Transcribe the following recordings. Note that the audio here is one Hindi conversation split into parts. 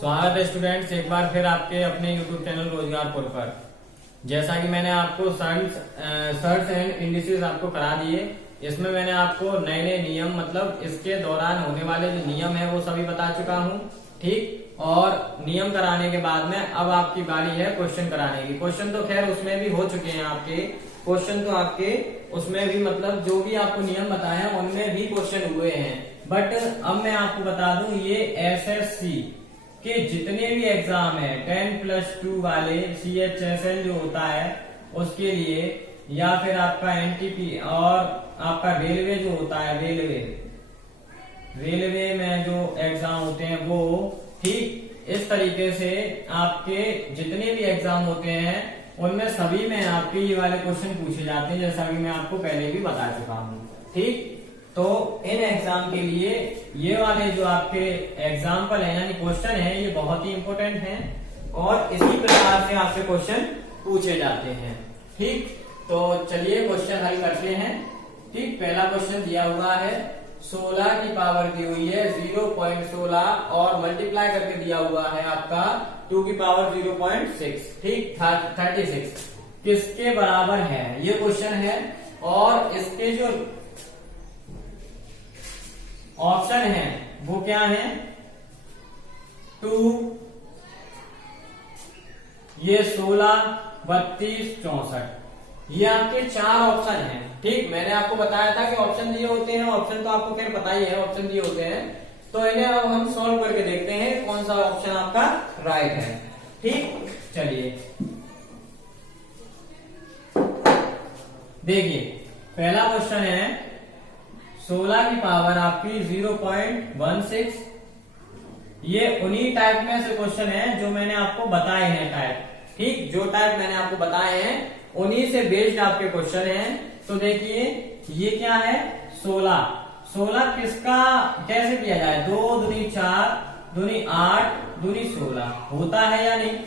स्वागत है स्टूडेंट्स एक बार फिर आपके अपने YouTube चैनल रोजगारपुर पर। जैसा कि मैंने आपको सर्च एंड इंडिसेस आपको करा दिए, इसमें मैंने आपको नए नए नियम मतलब इसके दौरान होने वाले जो नियम है वो सभी बता चुका हूँ। ठीक, और नियम कराने के बाद में अब आपकी बारी है क्वेश्चन कराने की। क्वेश्चन तो खैर उसमें भी हो चुके हैं आपके क्वेश्चन, तो आपके उसमें भी मतलब जो भी आपको नियम बताए हैं उनमें भी क्वेश्चन हुए हैं। बट अब मैं आपको बता दूं, ये एसएससी के जितने भी एग्जाम है 10+2 वाले CHSL जो होता है उसके लिए, या फिर आपका NTP और आपका रेलवे जो होता है, रेलवे में जो एग्जाम होते हैं वो, ठीक इस तरीके से आपके जितने भी एग्जाम होते हैं उनमें सभी में आपके ये वाले क्वेश्चन पूछे जाते हैं, जैसा कि मैं आपको पहले भी बता चुका हूँ। ठीक, तो इन एग्जाम के लिए ये वाले जो आपके एग्जाम्पल है यानी क्वेश्चन है, ये बहुत ही इंपॉर्टेंट हैं और इसी प्रकार से आपसे क्वेश्चन पूछे जाते हैं। ठीक, तो चलिए क्वेश्चन हल करते हैं। ठीक, पहला क्वेश्चन दिया हुआ है 16 की पावर दी हुई है 0.16 और मल्टीप्लाई करके दिया हुआ है आपका 2 की पावर 0.6। ठीक, 36 किसके बराबर है ये क्वेश्चन है, और इसके जो ऑप्शन है वो क्या है, 2, ये 16, 32, 64, ये आपके 4 ऑप्शन हैं। ठीक, मैंने आपको बताया था कि ऑप्शन दिए होते हैं, ऑप्शन तो आपको खैर पता ही है, ऑप्शन दिए होते हैं, तो इन्हें अब हम सॉल्व करके देखते हैं कौन सा ऑप्शन आपका राइट है। ठीक, चलिए देखिए पहला क्वेश्चन है 16 की पावर आपकी 0.16। ये उन्हीं टाइप में से क्वेश्चन है जो मैंने आपको बताए हैं टाइप। ठीक, जो टाइप मैंने आपको बताए हैं उन्हीं से बेस्ड आपके क्वेश्चन हैं। तो देखिए ये क्या है, 16 किसका कैसे किया जाए, 2 दूनी 4, दूनी 8, दूनी 16 होता है या नहीं,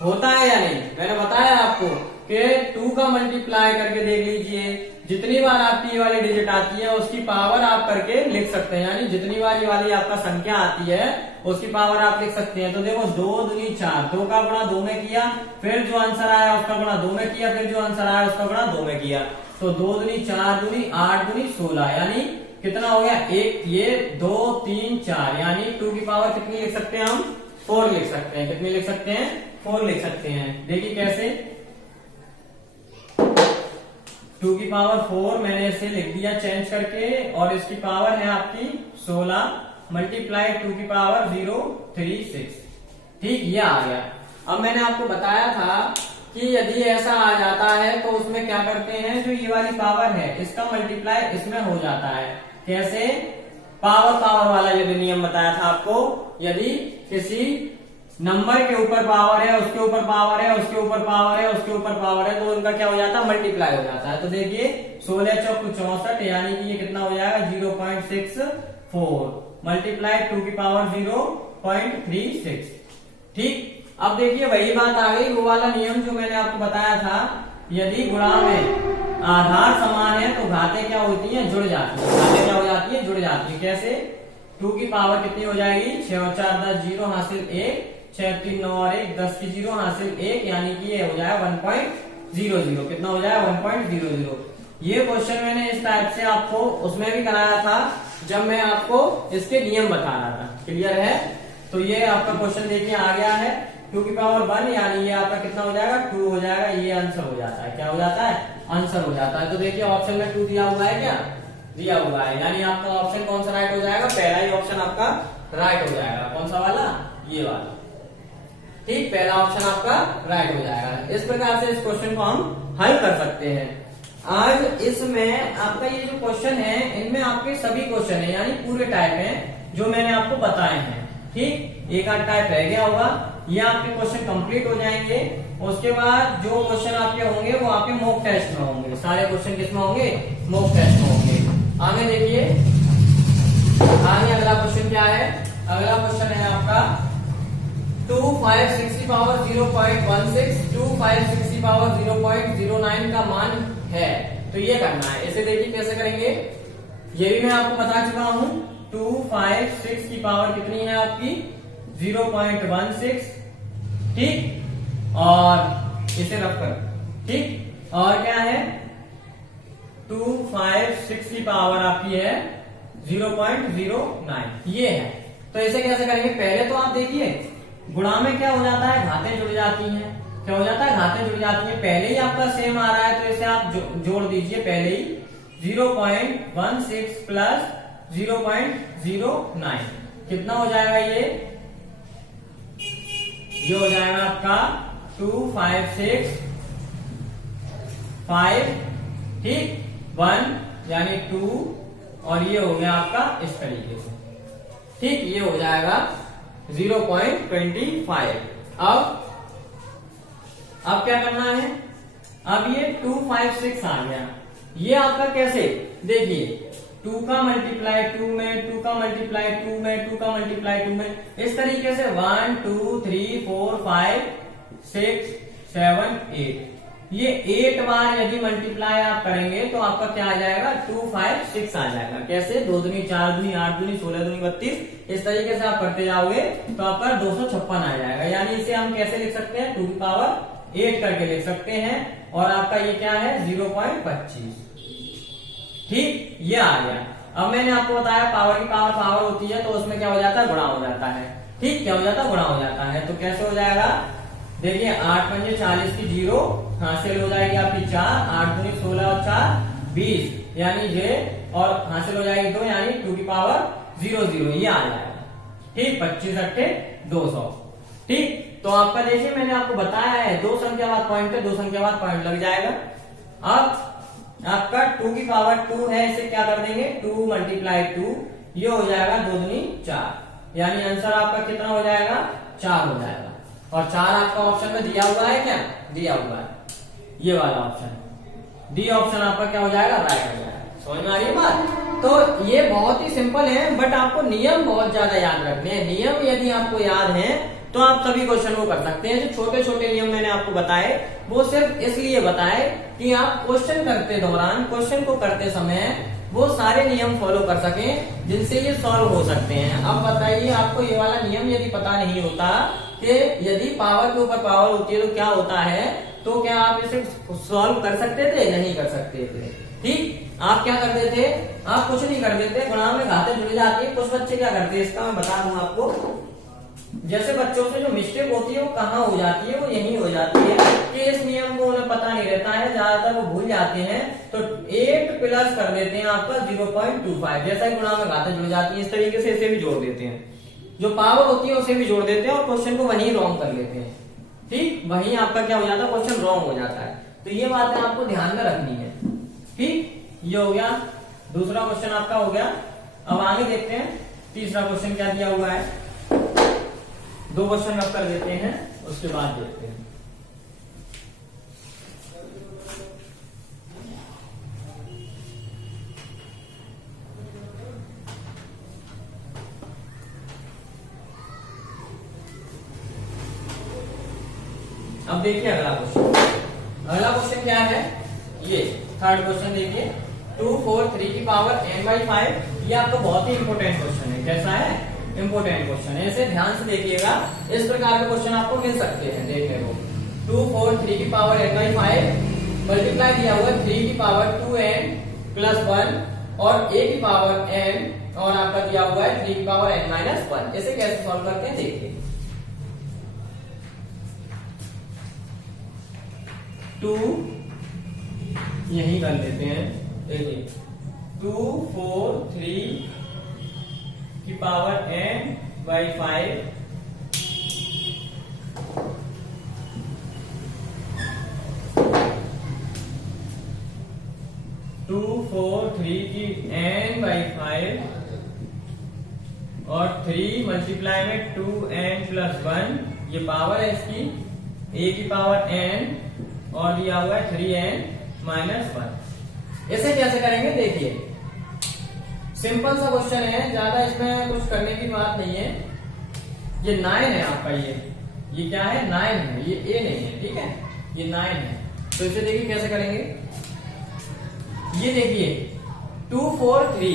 होता है या नहीं। मैंने बताया आपको कि 2 का मल्टीप्लाई करके देख लीजिए, जितनी बार आपकी ये वाली डिजिट आती है उसकी पावर आप करके लिख सकते हैं, यानी जितनी बार ये वाली आपका संख्या आती है उसकी पावर आप लिख सकते हैं। तो देखो 2 दूनी 4, 2 का गुणा 2 में किया, फिर जो आंसर आया उसका गुणा 2 में किया, फिर जो आंसर आया उसका गुणा 2 में किया, तो 2 दूनी 4 दूनी 8 दूनी 16, यानी कितना हो गया, एक ये 2 3 4, यानी 2 की पावर कितनी लिख सकते हैं हम, 4 लिख सकते हैं। कितनी लिख सकते हैं, 4 लिख सकते हैं। देखिए कैसे, 2 की पावर 4 मैंने इसे लिख दिया चेंज करके, और इसकी पावर है आपकी 16 मल्टीप्लाई 2 की पावर 036। ठीक, ये आ गया। अब मैंने आपको बताया था कि यदि ऐसा आ जाता है तो उसमें क्या करते हैं, जो ये वाली पावर है इसका मल्टीप्लाई इसमें हो जाता है। कैसे, पावर वाला यदि नियम बताया था आपको, यदि किसी नंबर के ऊपर पावर है, उसके ऊपर पावर है, उसके ऊपर पावर है, उसके ऊपर पावर है, तो उनका क्या हो जाता है, मल्टीप्लाई हो जाता है। तो देखिए 16 चौक 64, यानी कि ये कितना हो जाएगा 0.64 मल्टीप्लाई 2 की पावर 0.36। ठीक, अब देखिए वही बात आ गई, वो वाला नियम जो मैंने आपको बताया था, यदि गुणा में आधार समान है तो घातें क्या होती हैं, जुड़ जाती है। घातें क्या हो जाती है, जुड़ जाती है। कैसे, 2 की पावर कितनी हो जाएगी, 6 और 4 10, 0 हासिल 1, 6 3 9 और 1 10 की 0 हासिल 1, यानी कि ये हो जाएगा 1.00। कितना हो जाएगा, 1.00। ये क्वेश्चन मैंने इस टाइप से आपको उसमें भी कराया था जब मैं आपको इसके नियम बता रहा था। क्लियर है, तो ये आपका क्वेश्चन देखिए आ गया है 2 की पावर 1, यानी ये आपका कितना हो जाएगा, 2 हो जाएगा, ये आंसर हो जाता है। क्या हो जाता है, आंसर हो जाता है। तो देखिए ऑप्शन में 2 दिया हुआ है, क्या दिया हुआ है, यानी आपका ऑप्शन कौन सा राइट हो जाएगा, पहला ही ऑप्शन आपका राइट हो जाएगा। कौन सा वाला, ये वाला। ठीक, पहला ऑप्शन आपका राइट हो जाएगा। इस प्रकार से इस क्वेश्चन को हम हल कर सकते हैं। आज इसमें आपका ये जो क्वेश्चन है इनमें आपके सभी क्वेश्चन है, यानी पूरे टाइप हैं जो मैंने आपको बताए हैं। ठीक, एक आध टाइप रह गया होगा, ये आपके क्वेश्चन कंप्लीट हो जाएंगे। उसके बाद जो क्वेश्चन आपके होंगे वो आपके मॉक टेस्ट में होंगे। सारे क्वेश्चन किसमें होंगे, मॉक टेस्ट में होंगे। आगे देखिए, आगे अगला क्वेश्चन क्या है, अगला क्वेश्चन है आपका 2 5 6 की पावर 0.16, 2 5 6 की पावर 0.09 का मान है, तो ये करना है। इसे देखिए कैसे करेंगे, ये भी मैं आपको बता चुका हूं। 2 5 6 की पावर कितनी है आपकी 0.16, ठीक, और इसे रख कर, ठीक, और क्या है 256 की पावर आपकी है 0.09, ये है। तो इसे कैसे करेंगे, पहले तो आप देखिए गुणा में क्या हो जाता है, घातें जुड़ जाती हैं, क्या हो जाता है, घातें जुड़ जाती हैं। पहले ही आपका सेम आ रहा है तो इसे आप जोड़ दीजिए पहले ही, 0.16 प्लस 0.09 कितना हो जाएगा, ये हो जाएगा आपका 256 5, ठीक, 1 यानी 2, और ये हो गया आपका इस तरीके से, ठीक, ये हो जाएगा 0.25। अब क्या करना है, अब ये 256 आ गया, ये आपका कैसे, देखिए 2 का मल्टीप्लाई 2 में, 2 का मल्टीप्लाई 2 में, 2 का मल्टीप्लाई 2 में, इस तरीके से 1 2 3 4 5 6 7 8, ये 8 बार यदि मल्टीप्लाई आप करेंगे तो आपका क्या आ जाएगा, 256 आ जाएगा। कैसे, 2 दूनी 4 दूनी 8 दूनी 16 दूनी 32, इस तरीके से आप करते जाओगे तो आपका 256 आ जाएगा। यानी इसे हम कैसे लिख सकते हैं, 2 की पावर 8 करके लिख सकते हैं, और आपका ये क्या है 0.25, ठीक, ये आ गया। अब मैंने आपको बताया पावर की पावर होती है तो उसमें क्या हो जाता है, गुणा हो जाता है, ठीक, क्या हो जाता है, गुणा हो जाता है। तो कैसे हो जाएगा, देखिए 8 पंजे 40 की 0 हासिल हो जाएगी आपकी 4, 8 दूनी 16 और 4 20, यानी ये, और हासिल हो जाएगी 2, यानी 2 की पावर 0 ये आ जाएगा, ठीक, 25 अट्ठे 200, ठीक। तो आपका देखिए मैंने आपको बताया है 2 संख्या बाद पॉइंट है, 2 संख्या बाद पॉइंट लग जाएगा। अब आपका 2 की पावर 2 है, इसे क्या कर देंगे, 2 मल्टीप्लाई 2, ये हो जाएगा 2 दूनी 4, यानी आंसर आपका कितना हो जाएगा, 4 हो जाएगा। और 4 आपका ऑप्शन में दिया हुआ है, क्या दिया हुआ है, ये वाला ऑप्शन, डी ऑप्शन आपका क्या हो जाएगा, राइट हो जाएगा। समझ में आ रही है बात। तो ये बहुत ही सिंपल है, बट आपको नियम बहुत ज्यादा याद रखने हैं। नियम यदि आपको याद है तो आप सभी क्वेश्चन को कर सकते हैं। जो छोटे छोटे नियम मैंने आपको बताए वो सिर्फ इसलिए बताए कि आप क्वेश्चन करते दौरान, क्वेश्चन को करते समय वो सारे नियम फॉलो कर सकें जिनसे ये सॉल्व हो सकते हैं। अब बताइए, आपको ये वाला नियम यदि पता नहीं होता कि यदि पावर के ऊपर पावर होती है तो क्या होता है, तो क्या आप इसे सॉल्व कर सकते थे, नहीं कर सकते थे, ठीक। आप क्या करते थे, आप कुछ नहीं कर देते, गुणा में घातें जुड़ जाती है। कुछ बच्चे क्या करते हैं, इसका मैं बता दूं आपको, जैसे बच्चों से जो मिस्टेक होती है वो कहाँ हो जाती है, वो यही हो जाती है कि इस नियम को उन्हें पता नहीं रहता है, ज्यादातर वो भूल जाते हैं, तो 8 प्लस कर देते हैं आपका 0.25। जैसा ही गुणा में घातें जुड़ जाती है इस तरीके से इसे भी जोड़ देते हैं, जो पावर होती है उसे भी जोड़ देते हैं और क्वेश्चन को वहीं रॉन्ग कर लेते हैं, ठीक, वहीं आपका क्या हो जाता है, क्वेश्चन रॉन्ग हो जाता है। तो ये बातें आपको ध्यान में रखनी है, ठीक। ये हो गया, दूसरा क्वेश्चन आपका हो गया। अब आगे देखते हैं तीसरा क्वेश्चन क्या दिया हुआ है। 2 क्वेश्चन रख कर देते हैं, उसके बाद देखते हैं। अब देखिए अगला क्वेश्चन। अगला क्वेश्चन क्या है, ये थर्ड क्वेश्चन देखिए, 2 4 3 की पावर n/5। ये आपका बहुत ही इंपोर्टेंट क्वेश्चन है। कैसा है, इंपोर्टेंट क्वेश्चन है, इसे ध्यान से देखिएगा। इस प्रकार के क्वेश्चन आपको मिल सकते हैं देखने को। 2 4 3 की पावर n/5 मल्टीप्लाई दिया हुआ है 3 की पावर 2n प्लस 1 और a की पावर n, और आपका दिया हुआ है 3 की पावर n-1। इसे कैसे सॉल्व करते हैं देखिए। 2 यही कर लेते हैं, देखिए 2 4 3 की पावर n/5 2 4 3 की n/5 और 3 मल्टीप्लाई में 2n प्लस 1, ये पावर है इसकी, a की पावर n और दिया हुआ है 3n-1। इसे कैसे करेंगे देखिए, सिंपल सा क्वेश्चन है, ज्यादा इसमें कुछ करने की बात नहीं है। ये 9 है आपका, ये क्या है, 9 है, ये a नहीं है, ठीक है, ये 9 है। तो इसे देखिए कैसे करेंगे। ये देखिए 2 4 3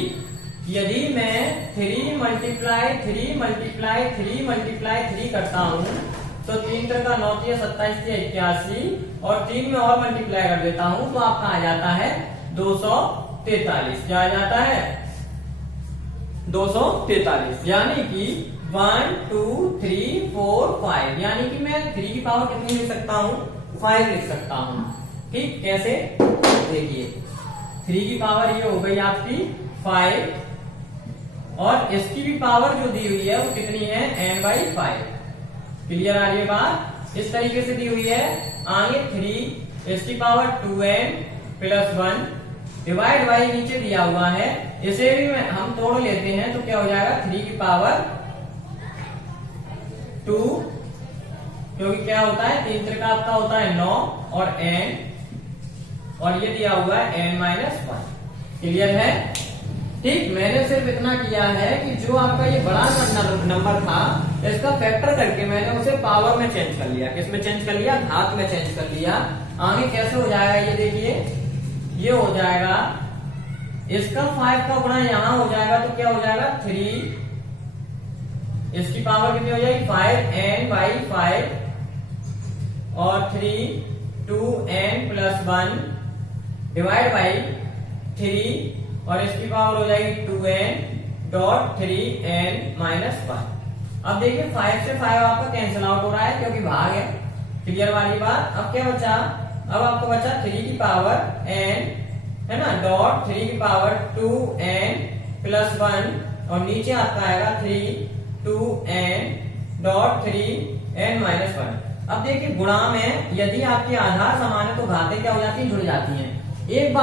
यदि मैं 3 मल्टीप्लाई 3 मल्टीप्लाई 3 मल्टीप्लाई 3 करता हूं तो 3 का 9 27 81 और 3 में और मल्टीप्लाई कर देता हूं तो आपका आ जाता है 243। क्या आ जाता है? 243। यानी कि 1 2 3 4 5, यानी कि मैं 3 की पावर कितनी लिख सकता हूं? 5 लिख सकता हूं। ठीक, कैसे? देखिए 3 की पावर ये हो गई आपकी 5 और इसकी भी पावर जो दी हुई है वो कितनी है? n/5। क्लियर आ रही है बात? इस तरीके से दी हुई है। आगे 3 इसकी power 2n plus 1 divide by नीचे दिया हुआ है, इसे भी हम तोड़ लेते हैं तो क्या हो जाएगा? 3 की पावर 2, क्योंकि क्या होता है 3 का आपका होता है 9 और n और ये दिया हुआ है n-1। क्लियर है? ठीक, मैंने सिर्फ इतना किया है कि जो आपका ये बड़ा नंबर था इसका फैक्टर करके मैंने उसे पावर में चेंज कर लिया। किस में चेंज कर लिया? घात में चेंज कर लिया। आगे कैसे हो जाएगा ये देखिए, ये हो जाएगा इसका 5 का गुणा यहां हो जाएगा तो क्या हो जाएगा? 3 इसकी पावर कितनी हो जाएगी? 5n/5 और 3 2n प्लस 1 डिवाइड बाई 3 और इसकी पावर हो जाएगी 2n.3n-1। अब देखिए 5 से 5 आपका कैंसिल आउट हो रहा है क्योंकि भाग है। क्लियर वाली बात? अब क्या बचा? अब आपको बचा 3 की पावर n है ना, डॉट 3 की पावर 2n प्लस 1 और नीचे आपका आएगा 3 2n.3n-1। अब देखिए गुणा में यदि आपकी आधार समान है तो घातें क्या हो जाती हैं? जुड़ जाती हैं। एक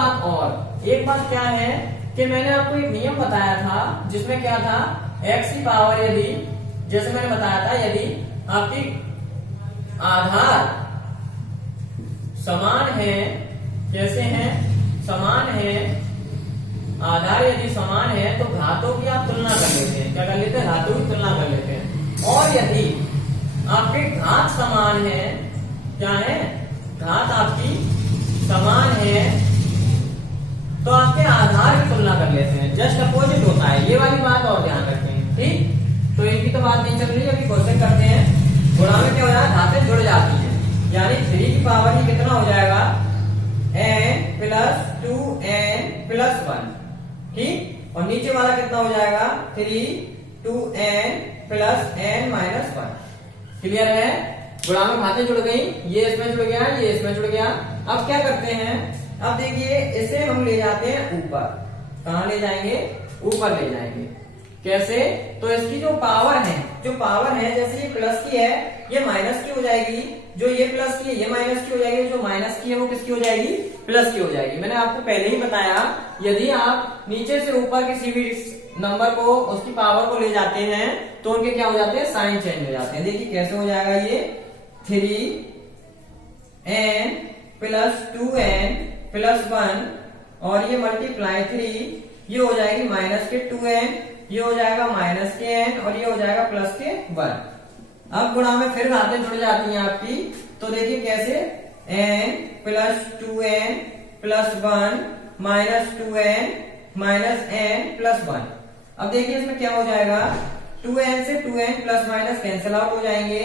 बात क्या है कि मैंने आपको एक नियम बताया था जिसमें क्या था? x की पावर यदि, जैसे मैंने बताया था, यदि आपकी आधार समान है, कैसे हैं? समान है, आधार यदि समान है तो घातों की आप तुलना कर लेते हैं। क्या कर लेते हैं? घातों की तुलना कर लेते हैं। और यदि आपके घात समान है, क्या है? घात आपकी समान है तो आपके आधार की तुलना कर लेते हैं। जस्ट अपोजिट होता है, ये वाली बात और ध्यान रखें। ठीक, तो इनकी तो बात नहीं चल रही, अभी क्वेश्चन करते हैं। गुणा में क्या हो जाएगा? घातें जुड़ जाती हैं, यानी 3 की पावर ही कितना हो जाएगा? n plus 2n plus 1। ठीक, और नीचे वाला कितना हो जाएगा? 3 2n प्लस n-1। क्लियर है? गुणा में घातें जुड़ गई, ये इसमें जुड़ गया, ये इसमें जुड़ गया। अब क्या करते हैं? अब देखिए इसे हम ले जाते हैं ऊपर। कहां ले जाएंगे? ऊपर ले जाएंगे। कैसे? तो इसकी जो पावर है जैसे ये प्लस की है ये माइनस की हो जाएगी, जो ये प्लस की है ये माइनस की हो जाएगी, जो माइनस की है वो किसकी हो जाएगी? प्लस की हो जाएगी। मैंने आपको पहले ही बताया यदि आप नीचे से ऊपर किसी भी नंबर को उसकी पावर को ले जाते हैं तो उनके क्या हो जाते हैं? साइन चेंज हो जाते हैं। देखिए कैसे हो जाएगा ये 3n प्लस 2n प्लस 1 और ये मल्टीप्लाई 3, ये हो जाएगी माइनस के 2n, ये हो जाएगा माइनस के n और ये हो जाएगा प्लस के 1। अब गुणा में फिर घातें जुड़ जाती हैं आपकी, तो देखिए कैसे? n plus 2n plus 1 minus 2n minus n plus 1। अब देखिए इसमें क्या हो जाएगा? 2n से 2n plus minus cancel out हो जाएंगे।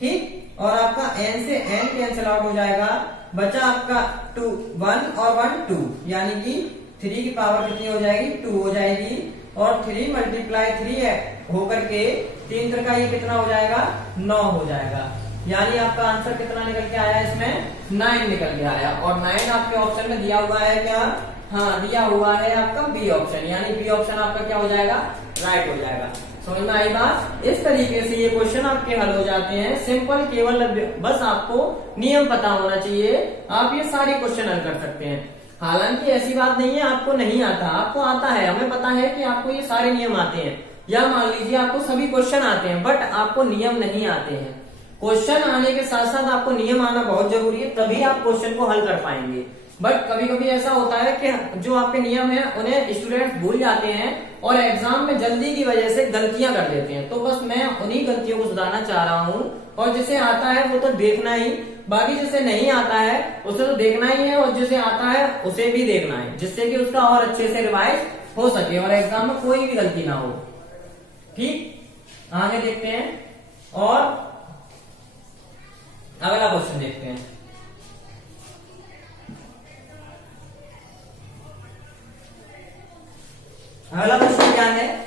ठीक, और आपका n से n कैंसिल आउट हो जाएगा, बचा आपका 2 1 और 1 2, यानी कि 3 की पावर कितनी हो जाएगी? 2 हो जाएगी। और 3 मल्टीप्लाई 3 होकर के 3 का ये कितना हो जाएगा? 9 हो जाएगा। यानी आपका आंसर कितना निकल के आया? इसमें 9 निकल के आया। और 9 आपके ऑप्शन में दिया हुआ है क्या? हाँ, दिया हुआ है आपका बी ऑप्शन, यानी बी ऑप्शन आपका क्या हो जाएगा? राइट हो जाएगा। समझ में आई बात? इस तरीके से ये क्वेश्चन आपके हल हो जाते हैं। सिंपल, केवल बस आपको नियम पता होना चाहिए, आप ये सारे क्वेश्चन हल कर सकते हैं। हालांकि ऐसी बात नहीं है आपको नहीं आता, आपको आता है। हमें पता है कि आपको ये सारे नियम आते हैं, या मान लीजिए आपको सभी क्वेश्चन आते हैं बट आपको नियम नहीं आते हैं। क्वेश्चन आने के साथ साथ आपको नियम आना बहुत जरूरी है, तभी आप क्वेश्चन को हल कर पाएंगे। बट कभी कभी ऐसा होता है कि जो आपके नियम है उन्हें स्टूडेंट्स भूल जाते हैं और एग्जाम में जल्दी की वजह से गलतियां कर देते हैं। तो बस मैं उन्हीं गलतियों को सुधारना चाह रहा हूं, और जिसे आता है वो तो देखना ही, बाकी जिसे नहीं आता है उसे तो देखना ही है, और जिसे आता है उसे भी देखना है, जिससे कि उसका और अच्छे से रिवाइज हो सके और एग्जाम में कोई भी गलती ना हो। ठीक, आगे देखते हैं और अगला क्वेश्चन देखते हैं। अगला क्वेश्चन क्या है?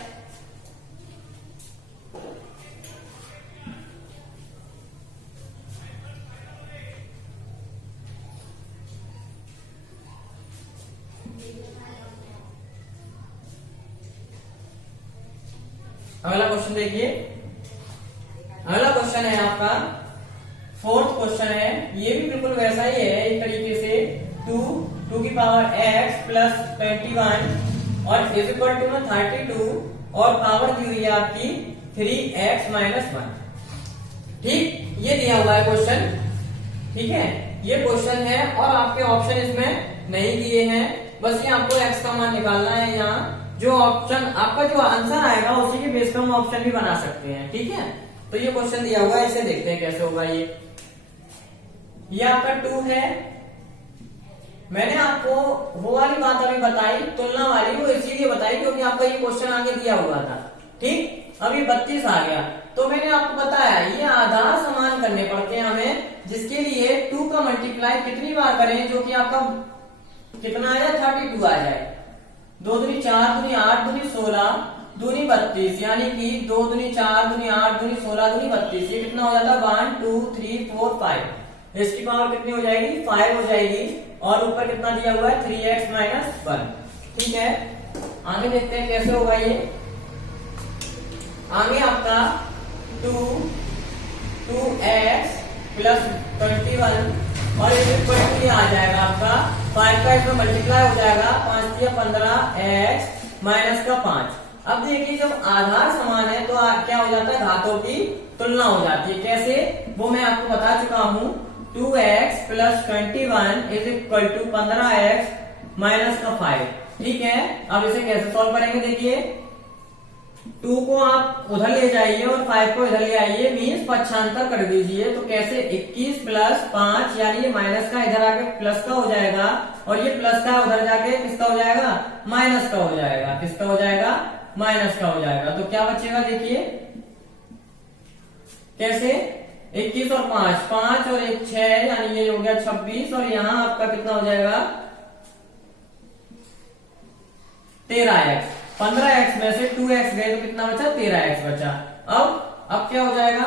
अगला क्वेश्चन देखिए, अगला क्वेश्चन है आपका फोर्थ क्वेश्चन है। ये भी बिल्कुल वैसा ही है एक तरीके से, 2 की पावर x प्लस 21 और इज इक्वल टू 32 और पावर दी हुई है आपकी 3x माइनस 1। ठीक, ये दिया हुआ है क्वेश्चन। ठीक है, ये क्वेश्चन है और आपके ऑप्शन इसमें नहीं दिए हैं, बस ये आपको x का मान निकालना है। यहाँ जो ऑप्शन आपका जो आंसर आएगा उसी के बेस पर हम ऑप्शन भी बना सकते हैं। ठीक है, तो ये क्वेश्चन दिया हुआ है, इसे देखते हैं कैसे होगा। ये आपका 2 है। मैंने आपको वो वाली बात अभी बताई, तुलना वाली, वो इसीलिए बताई क्योंकि आपका ये क्वेश्चन आगे दिया हुआ था। ठीक, अभी 32 आ गया तो मैंने आपको बताया ये आधार समान करने पड़ते हैं हमें, जिसके लिए 2 का मल्टीप्लाई कितनी बार करें जो कि आपका कितना आ जाए 32 आ जाए। 2 दूनी 4 दूनी 8 दूनी 16 दूनी 32, यानी कि 2 दूनी 4 दूनी 8 दूनी 16 दूनी 32। ये कितना हो जाता है 1 2 3 4 5। इसकी पावर कितनी हो जाएगी 5 हो जाएगी और ऊपर कितना दिया हुआ है 3x माइनस 1। ठीक है, आगे देखते हैं कैसे होगा ये। आगे आपका 2x प्लस 21 और ये आ जाएगा आपका 5 का इसमें मल्टीप्लाई हो जाएगा, 5 या 15x माइनस का 5। अब देखिए जब आधार समान है तो क्या हो जाता है, घातों की तुलना हो जाती है। कैसे, वो मैं आपको बता चुका हूं। 2x plus 21 is equal to 15x minus का 5। ठीक है, अब इसे कैसे सॉल्व करेंगे? देखिए 2 को आप उधर ले जाइए और 5 को इधर ले आइए, मीन्स पक्षांतर कर दीजिए। तो कैसे 21 प्लस 5 यानी ये माइनस का इधर आके प्लस का हो जाएगा और ये प्लस का उधर जाके किसका हो जाएगा, माइनस का हो जाएगा। किसका हो जाएगा, माइनस का हो जाएगा। तो क्या बचेगा देखिए कैसे, 21 और 5 और 1 6 यानी ये हो गया 26 और यहाँ आपका कितना हो जाएगा 13x। 15x में से 2x गए तो कितना बचा, 13x बचा। अब क्या हो जाएगा,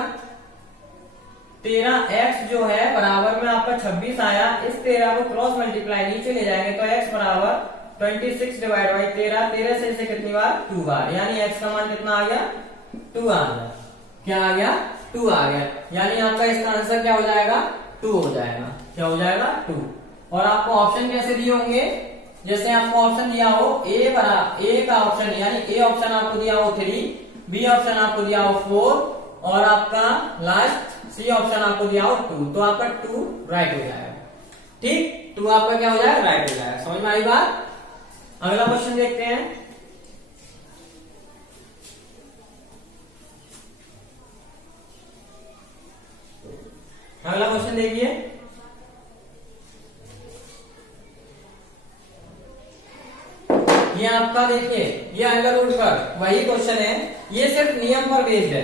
13x जो है बराबर में आपका 26 आया। इस 13 को क्रॉस मल्टीप्लाई नीचे ले जाएंगे तो x बराबर 26 डिवाइड बाई 13 से इसे कितनी बार 2 बार, यानी x का मान कितना आ गया 2 आ गया। क्या आ गया, 2 आ गया। यानी आपका इसका आंसर क्या हो जाएगा, 2 हो जाएगा। क्या हो जाएगा, 2। और आपको ऑप्शन कैसे दिए होंगे, जैसे आपको ऑप्शन दिया हो ए का ऑप्शन यानी ए ऑप्शन आपको दिया हो 3, बी ऑप्शन आपको दिया हो 4 और आपका लास्ट सी ऑप्शन आपको दिया हो 2, तो आपका 2 राइट हो जाएगा। ठीक, 2 आपका क्या हो जाएगा, राइट हो जाएगा। समझ में आई बात? अगला क्वेश्चन देखते हैं। अगला क्वेश्चन देखिए, ये आपका देखिए ये अंडर रूट पर वही क्वेश्चन है, ये सिर्फ नियम पर बेस्ड है।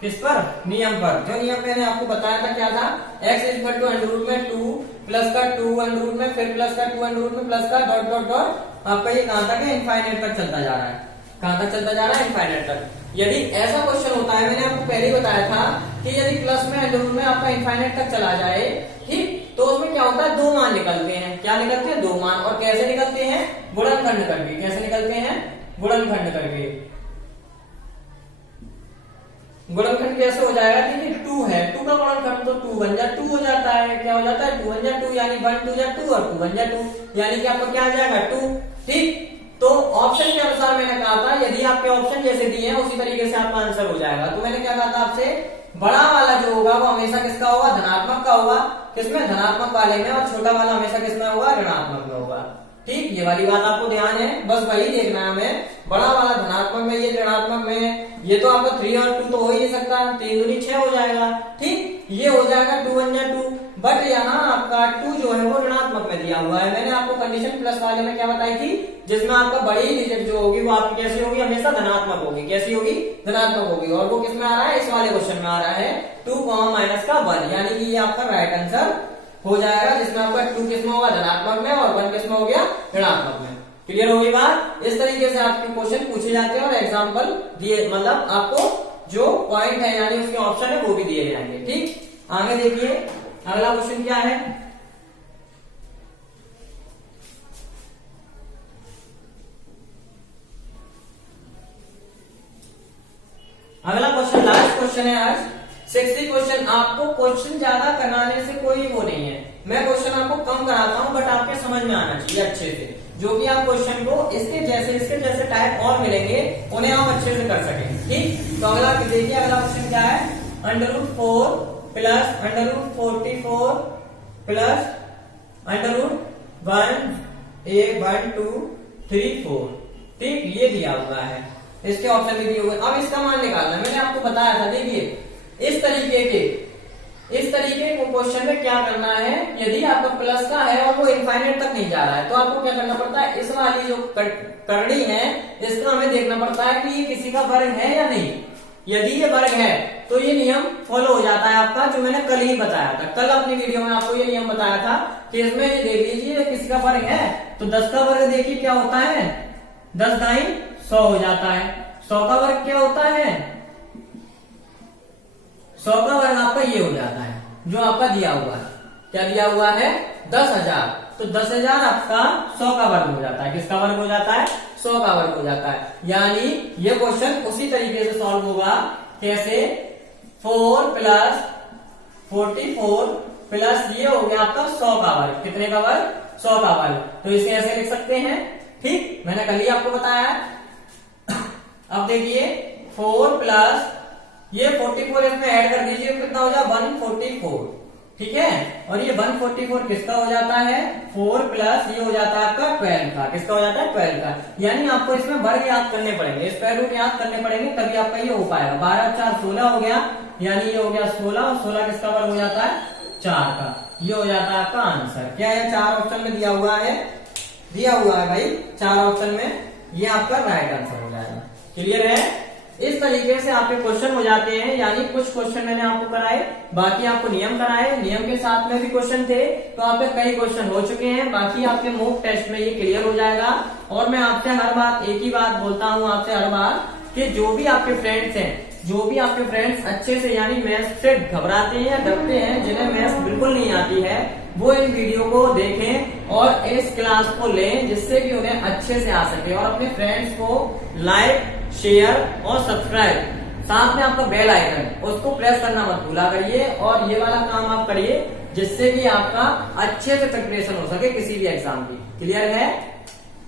किस पर, नियम पर। जो नियम मैंने आपको बताया था क्या था, x is equal to under root में 2 प्लस का 2 अंडर रूट में फिर प्लस का 2 अंडर रूट में प्लस का डॉट डॉट डॉट। आपका ये कहां तक है, इनफाइनाइट तक चलता जा रहा है। कहां तक चलता जा रहा है, इनफाइनाइट तक। यदि ऐसा क्वेश्चन होता है, मैंने आपको पहले ही बताया था कि यदि प्लस में अंडर रूट में आपका इनफाइनाइट तक चला जाए, ठीक, तो उसमें क्या होता है, 2 मान निकलते हैं। क्या निकलते हैं, 2 मान। और कैसे निकलते हैं, गुणनखंड करके। कैसे निकलते हैं, गुणनखंड करके। गुणनखंड कैसे हो जाएगा, देखिए 2 है, 2 का गुणनखंड तो 2 बन जाए 2 हो जाता है। क्या हो जाता है, 2 बन जाए 2, यानी 1 2 जा 2 और 2 बन जाए 2, यानी कि आपका क्या आ जाएगा 2। ठीक, तो ऑप्शन के अनुसार मैंने कहा था यदि आपके ऑप्शन जैसे दिए हैं उसी तरीके से आपका आंसर हो जाएगा। तो मैंने क्या कहा था आपसे, बड़ा वाला जो होगा वो हमेशा किसका होगा, धनात्मक का होगा। किसमें, धनात्मक वाले में। और छोटा वाला हमेशा किसमें होगा, ऋणात्मक में होगा। ठीक, ये वाली बात आपको ध्यान है, बस वही देखना है हमें। बड़ा वाला धनात्मक में, ये ऋणात्मक में। ये तो आपका 3 और 2 तो हो ही नहीं सकता, 3 दूनी 6 हो जाएगा। ठीक, ये हो जाएगा 2 1 जा 2, बट यहाँ आपका 2 जो है वो ऋणात्मक में दिया हुआ है। मैंने आपको कंडीशन प्लस वाले में क्या बताई थी, जिसमें आपका बड़ी डिजिट जो होगी वो आपकी कैसी होगी, हमेशा धनात्मक होगी। कैसी होगी, धनात्मक होगी। और वो किसमें आ रहा है, इस वाले क्वेश्चन में आ रहा है 2 माइनस का 1, यानी कि ये आपका राइट आंसर हो जाएगा, जिसमें आपका 2 किसमें होगा, धनात्मक में, और 1 किसमें हो गया, ऋणात्मक में। क्लियर होगी बात। इस तरीके से आपके क्वेश्चन पूछे जाते हैं और एग्जाम्पल दिए, मतलब आपको जो पॉइंट है यानी उसके ऑप्शन है वो भी दिए जाएंगे। ठीक, आगे देखिए अगला क्वेश्चन क्या है। अगला क्वेश्चन लास्ट क्वेश्चन है आज 60 क्वेश्चन। आपको क्वेश्चन ज्यादा कराने से कोई वो नहीं है, मैं क्वेश्चन आपको कम कराता हूं, बट आपके समझ में आना चाहिए अच्छे से, जो कि आप क्वेश्चन को इसके जैसे टाइप और मिलेंगे उन्हें आप अच्छे से कर सकें। ठीक, तो अगला देखिए अगला क्वेश्चन क्या है, √4 प्लस √44 प्लस √1 1 2 3 4। ठीक, ये दिया हुआ है, इसके ऑप्शन भी दिए हुए। अब इसका मान निकालना, मैंने आपको बताया था। देखिए इस तरीके को क्वेश्चन में क्या करना है, यदि आपका प्लस का है और वो इनफाइनाइट तक नहीं जा रहा है तो आपको क्या करना पड़ता है, इस वाली जो करनी है इसका हमें देखना पड़ता है कि ये किसी का वर्ग है या नहीं। यदि ये वर्ग है तो ये नियम फॉलो हो जाता है आपका, जो मैंने कल ही बताया था। कल अपनी वीडियो में आपको ये नियम बताया था कि इसमें ये देख लीजिए किसी का वर्ग है तो 10 का वर्ग देखिए क्या होता है, 10 दाई 100 हो जाता है। 100 का वर्ग क्या होता है, 100 का वर्ग आपका ये हो जाता है जो आपका दिया हुआ है। क्या दिया हुआ है, 10,000। तो 10,000 आपका 100 का वर्ग हो जाता है। किसका वर्ग हो जाता है, 100 का वर्ग हो जाता है। यानी ये क्वेश्चन उसी तरीके से सॉल्व होगा, कैसे, 4 प्लस 44 प्लस ये हो गया आपका 100 का वर्ग। कितने का वर्ग, 100 का वर्ग। तो इसे ऐसे लिख सकते हैं। ठीक, मैंने कल ही आपको बताया। अब देखिए 4 प्लस ये 44 इसमें ऐड कर दीजिए, कितना हो जाए 144। ठीक है, और ये 144 किसका हो जाता है, 4 प्लस ये हो जाता है आपका 12 का। किसका हो जाता है, 12 का। यानी आपको इसमें वर्ग याद करने पड़ेंगे, स्क्वायर रूट याद करने पड़ेंगे, तभी आपका ये हो पाएगा। 12 और 4 16 हो गया, यानी ये हो गया 16, और 16 किसका वर्ग हो जाता है, 4 का। ये हो जाता है आपका आंसर। क्या है, 4 ऑप्शन में दिया हुआ है भाई, 4 ऑप्शन में, ये आपका राइट आंसर हो जाएगा। क्लियर है। इस तरीके से आपके क्वेश्चन हो जाते हैं, यानी कुछ क्वेश्चन मैंने आपको कराए, बाकी आपको नियम कराए, नियम के साथ में भी क्वेश्चन थे, तो आपके कई क्वेश्चन हो चुके हैं। बाकी आपके मॉक टेस्ट में ये क्लियर हो जाएगा। और मैं आपसे हर बार एक ही बात बोलता हूँ आपसे हर बार, कि जो भी आपके फ्रेंड्स हैं, जो भी आपके फ्रेंड्स अच्छे से यानी मैथ्स से घबराते हैं या डरते हैं, जिन्हें मैथ्स बिल्कुल नहीं आती है, वो इन वीडियो को देखें और इस क्लास को लें, जिससे कि उन्हें अच्छे से आ सके। और अपने फ्रेंड्स को लाइक, शेयर और सब्सक्राइब, साथ में आपका बेल आइकन उसको प्रेस करना मत भूला करिए। और ये वाला काम आप करिए, जिससे कि आपका अच्छे से प्रिपरेशन हो सके किसी भी एग्जाम की। क्लियर है।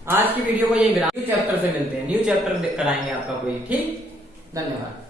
आज की वीडियो को यही विराम, न्यू चैप्टर से मिलते हैं, न्यू चैप्टर कराएंगे आपका कोई। ठीक, धन्यवाद।